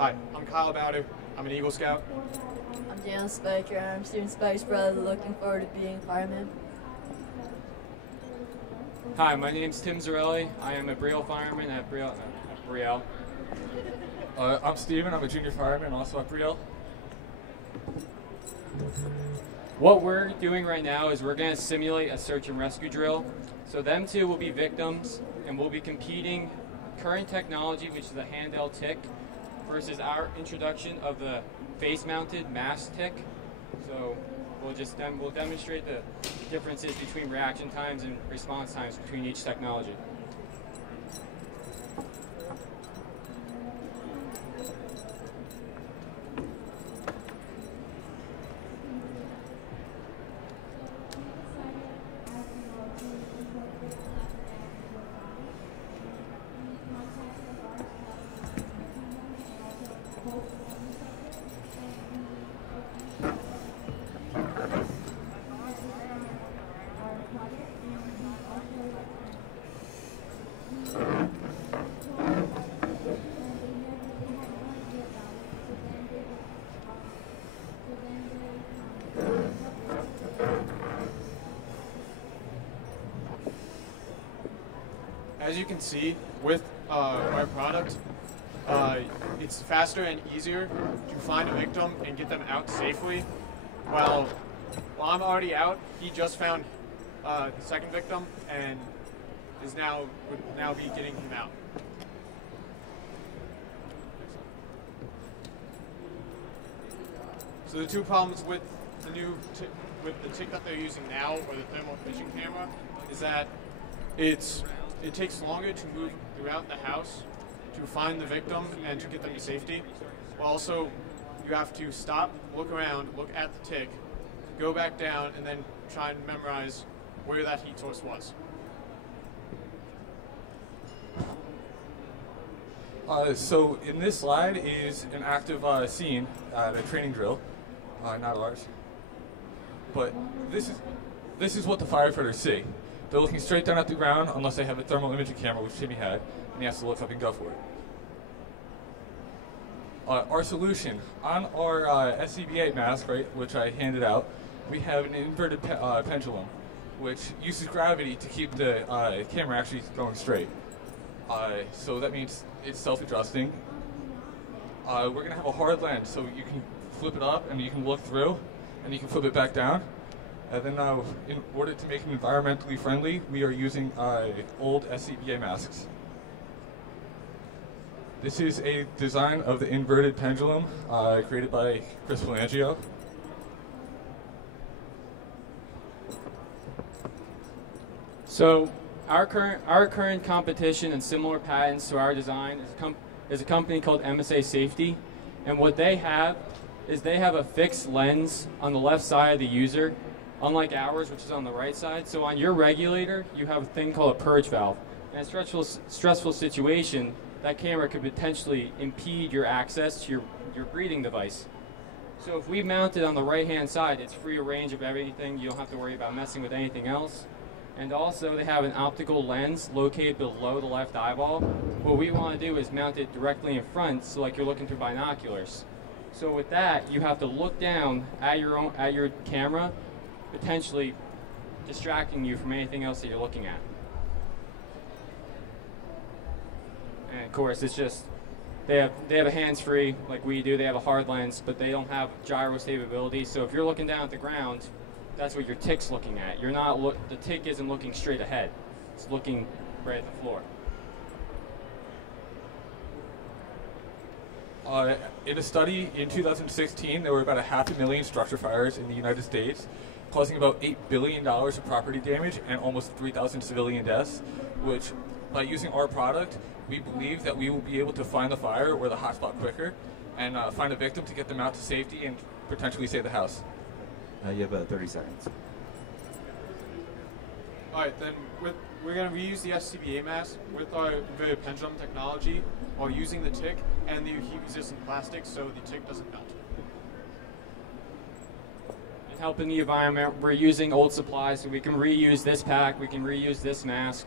Hi, I'm Kyle Bowder. I'm an Eagle Scout. I'm Daniel Spiker. I'm Steven Spiker's brother, looking forward to being a fireman. Hi, my name's Tim Zarelli. I am a Brielle fireman at Brielle. I'm Steven. I'm a junior fireman, also at Brielle. What we're doing right now is we're going to simulate a search and rescue drill. So them two will be victims, and we'll be competing current technology, which is a handheld TIC, versus our introduction of the face-mounted mask TIC. So we'll demonstrate the differences between reaction times and response times between each technology. As you can see, with our product, it's faster and easier to find a victim and get them out safely. While I'm already out, he just found the second victim and would now be getting him out. So the two problems with the TIC that they're using now, or the thermal vision camera, is that it takes longer to move throughout the house to find the victim and to get them to safety. Also, you have to stop, look around, look at the TIC, go back down, and then try and memorize where that heat source was. So in this slide is an active scene at a training drill, not ours. But this is what the firefighters see. They're looking straight down at the ground unless they have a thermal imaging camera, which Timmy had, and he has to look up and go for it. Our solution, on our SCBA mask, right, which I handed out, we have an inverted pendulum, which uses gravity to keep the camera actually going straight. So that means it's self-adjusting. We're going to have a hard lens, so you can flip it up and you can look through, and you can flip it back down. And then in order to make them environmentally friendly, we are using old SCBA masks. This is a design of the inverted pendulum created by Chris Pelangio. So our current competition and similar patents to our design is a company called MSA Safety, and what they have is they have a fixed lens on the left side of the user, unlike ours, which is on the right side. So on your regulator, you have a thing called a purge valve. In a stressful situation, that camera could potentially impede your access to your breathing device. So if we mount it on the right-hand side, it's free range of everything. You don't have to worry about messing with anything else. And also, they have an optical lens located below the left eyeball. What we want to do is mount it directly in front, so like you're looking through binoculars. So with that, you have to look down at your camera, potentially distracting you from anything else that you're looking at. And of course, it's just they have a hands-free like we do. They have a hard lens, but they don't have gyro stability. So if you're looking down at the ground, that's what your TIC's looking at. The TIC isn't looking straight ahead. It's looking right at the floor. In a study in 2016, there were about 500,000 structure fires in the United States, causing about $8 billion of property damage and almost 3,000 civilian deaths, which, by using our product, we believe that we will be able to find the fire or the hotspot quicker and find a victim to get them out to safety and potentially save the house. You have about 30 seconds. All right, then we're going to reuse the SCBA mask with our inverted pendulum technology while using the TIC and the heat-resistant plastic so the TIC doesn't melt. And helping the environment, we're using old supplies, so we can reuse this pack, we can reuse this mask.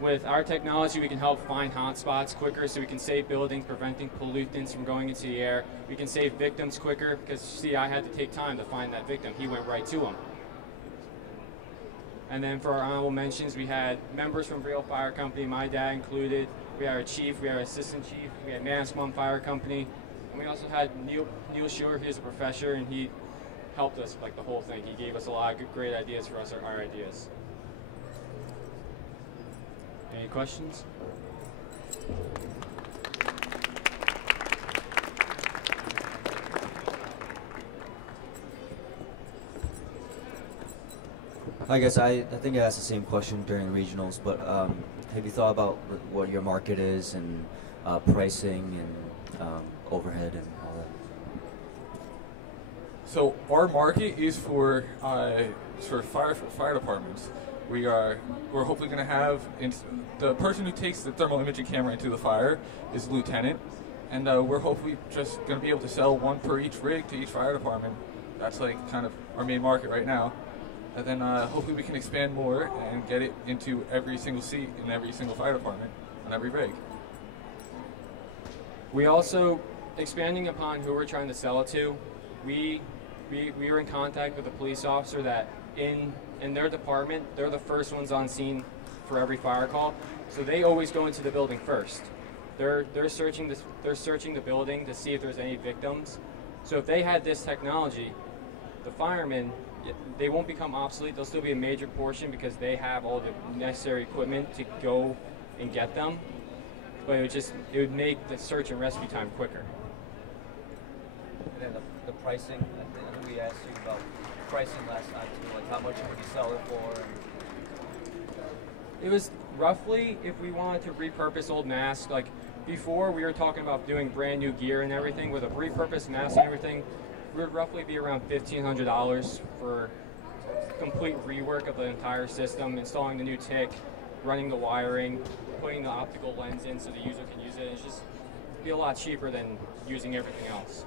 With our technology, we can help find hotspots quicker so we can save buildings, preventing pollutants from going into the air. We can save victims quicker because, see, I had to take time to find that victim. He went right to him. And then for our honorable mentions, we had members from Real Fire Company, my dad included. We had our chief, we had our assistant chief, we had Manasquan Fire Company. And we also had Neil Schuer, he was a professor, and he helped us like the whole thing. He gave us a lot of good, great ideas for us, our ideas. Any questions? I guess I think I asked the same question during regionals, but have you thought about what your market is and pricing and overhead and all that? So our market is for fire departments. We're hopefully going to have the person who takes the thermal imaging camera into the fire is lieutenant, and we're hopefully just going to be able to sell one per each rig to each fire department. That's like kind of our main market right now, and then hopefully we can expand more and get it into every single seat in every single fire department on every rig. We also, expanding upon who we're trying to sell it to, we are in contact with a police officer that in their department, they're the first ones on scene for every fire call, so they always go into the building first. They're searching the building to see if there's any victims. So if they had this technology, the firemen, they won't become obsolete. They'll still be a major portion because they have all the necessary equipment to go and get them. But it would make the search and rescue time quicker. And then the pricing, I think we asked you about pricing last time too, like how much would you sell it for? It was roughly, if we wanted to repurpose old masks, like before we were talking about doing brand new gear and everything, with a repurposed mask and everything, it would roughly be around $1,500 for complete rework of the entire system, installing the new TIC, running the wiring, putting the optical lens in so the user can use it. It's just be a lot cheaper than using everything else.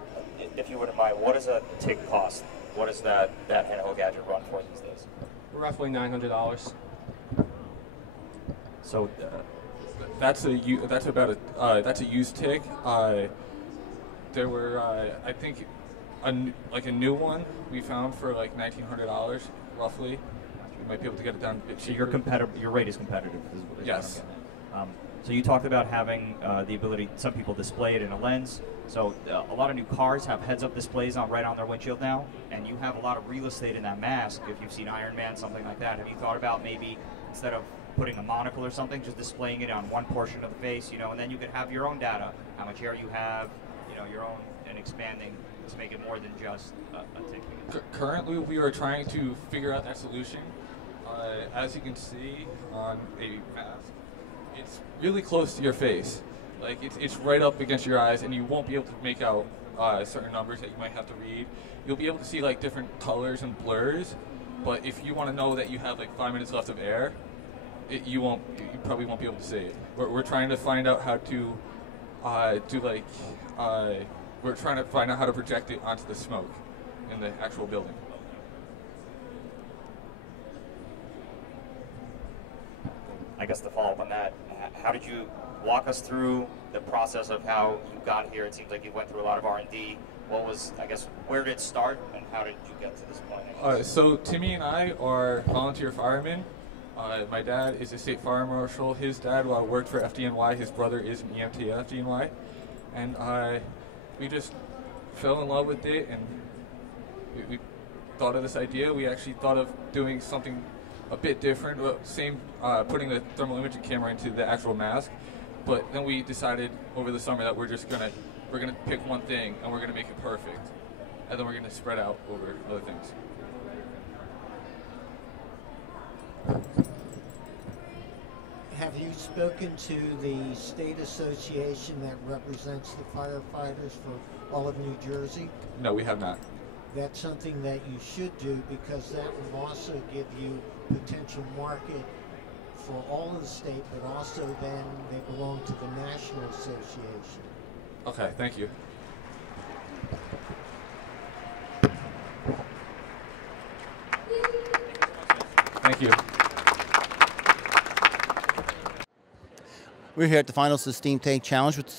If you wouldn't mind, what does a TIC cost? What does that handheld gadget run for these days? Roughly $900. So That's a used TIC. There were I think a new one we found for like $1,900 roughly. We might be able to get it down a bit cheaper. so your rate is competitive. Is Yes. what I'm getting at. So you talked about having the ability. Some people display it in a lens. So a lot of new cars have heads-up displays right on their windshield now, and you have a lot of real estate in that mask. If you've seen Iron Man, something like that, have you thought about maybe instead of putting a monocle or something, just displaying it on one portion of the face, and then you could have your own data, how much hair you have, your own, and expanding to make it more than just a TIC. Currently, we are trying to figure out that solution. As you can see on a mask, it's really close to your face. Like it's right up against your eyes, and you won't be able to make out certain numbers that you might have to read. You'll be able to see like different colors and blurs, but if you want to know that you have like 5 minutes left of air, you probably won't be able to see it. We're trying to find out how to we're trying to find out how to project it onto the smoke in the actual building. I guess to follow up on that, how did you walk us through the process of how you got here? It seems like you went through a lot of R&D. Where did it start, and how did you get to this point? So Timmy and I are volunteer firemen. My dad is a state fire marshal. His dad worked for FDNY. His brother is an EMT at FDNY. And we just fell in love with it, and we thought of this idea. We actually thought of doing something a bit different, putting the thermal imaging camera into the actual mask. But then we decided over the summer that we're gonna pick one thing and we're gonna make it perfect, and then we're gonna spread out over other things. Have you spoken to the state association that represents the firefighters for all of New Jersey? No, we have not. That's something that you should do, because that will also give you potential market for all of the state, but also then they belong to the National Association. Okay, thank you. Thank you. We're here at the Finals of the Steam Tank Challenge with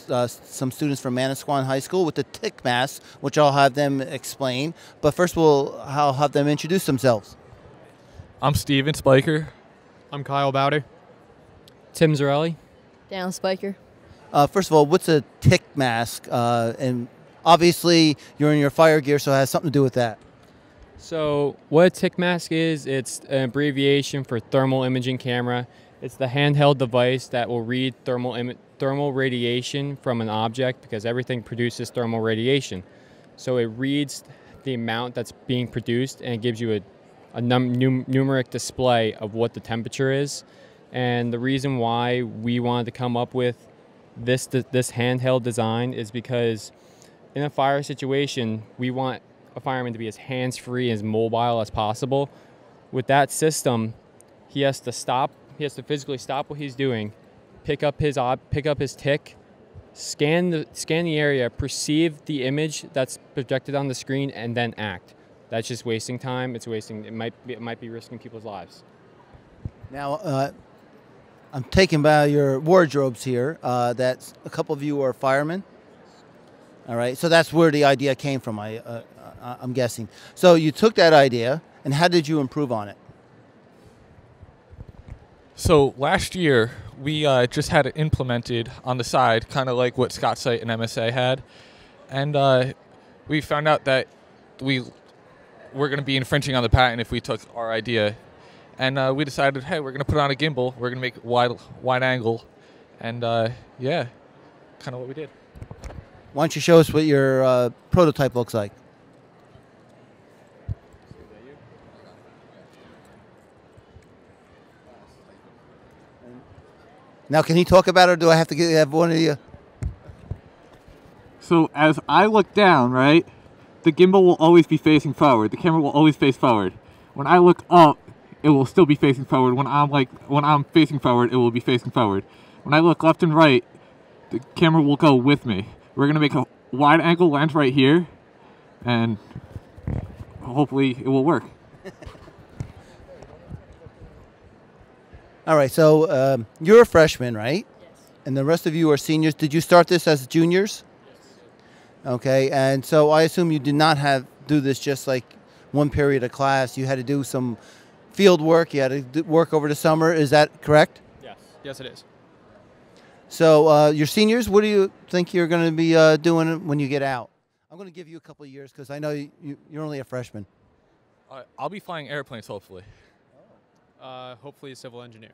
some students from Manasquan High School with the TIC Mask, which I'll have them explain. But first I'll have them introduce themselves. I'm Steven Spiker. I'm Kyle Bowder. Tim Zarelli. Down Spiker. First of all, what's a TIC mask? And obviously, you're in your fire gear, so it has something to do with that. So what a TIC mask is, it's an abbreviation for thermal imaging camera. It's the handheld device that will read thermal radiation from an object, because everything produces thermal radiation. So it reads the amount that's being produced, and it gives you a numeric display of what the temperature is. And the reason why we wanted to come up with this handheld design is because in a fire situation, we want a fireman to be as hands-free, as mobile as possible. With that system, he has to stop. He has to physically stop what he's doing, pick up his TIC, scan the area, perceive the image that's projected on the screen, and then act. That's just wasting time. It might be risking people's lives. Now, I'm taken by your wardrobes here. That a couple of you are firemen. All right, so that's where the idea came from. I'm guessing. So you took that idea, and how did you improve on it? So last year, we just had it implemented on the side, kind of like what Scott Site and MSA had. And we found out that we're going to be infringing on the patent if we took our idea. And we decided, hey, we're going to put on a gimbal. We're going to make it wide angle. And yeah, kind of what we did. Why don't you show us what your prototype looks like? Now, can you talk about it, or do I have to have one of you? So as I look down, right, the gimbal will always be facing forward. The camera will always face forward. When I look up, it will still be facing forward. When I'm facing forward, it will be facing forward. When I look left and right, the camera will go with me. We're gonna make a wide angle lens right here, and hopefully it will work. All right, so you're a freshman, right? Yes. And the rest of you are seniors. Did you start this as juniors? Yes. Okay, and so I assume you did not do this just like one period of class. You had to do some field work. You had to work over the summer. Is that correct? Yes. Yes, it is. So your seniors, what do you think you're going to be doing when you get out? I'm going to give you a couple of years because I know you're only a freshman. I'll be flying airplanes, hopefully. Hopefully a civil engineer.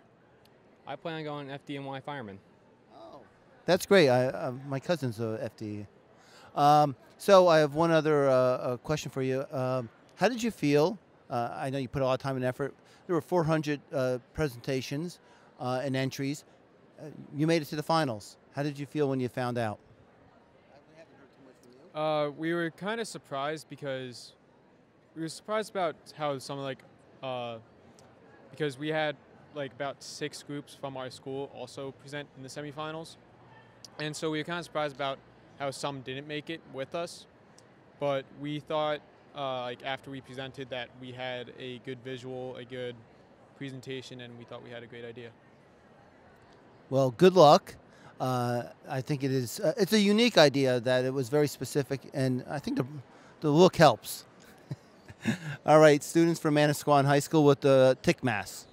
I plan on going FDNY fireman. Oh, that's great. My cousin's a FD. So I have one other question for you. How did you feel? I know you put a lot of time and effort. There were 400 presentations and entries. You made it to the finals. How did you feel when you found out? We haven't heard too much from you. We were kind of surprised because we were surprised about how because we had like about 6 groups from our school also present in the semifinals. And so we were kind of surprised about how some didn't make it with us. But we thought like after we presented that we had a good visual, a good presentation, and we thought we had a great idea. Well, good luck. I think it's a unique idea that it was very specific, and I think the look helps. All right, students from Manasquan High School with the TIC Mask.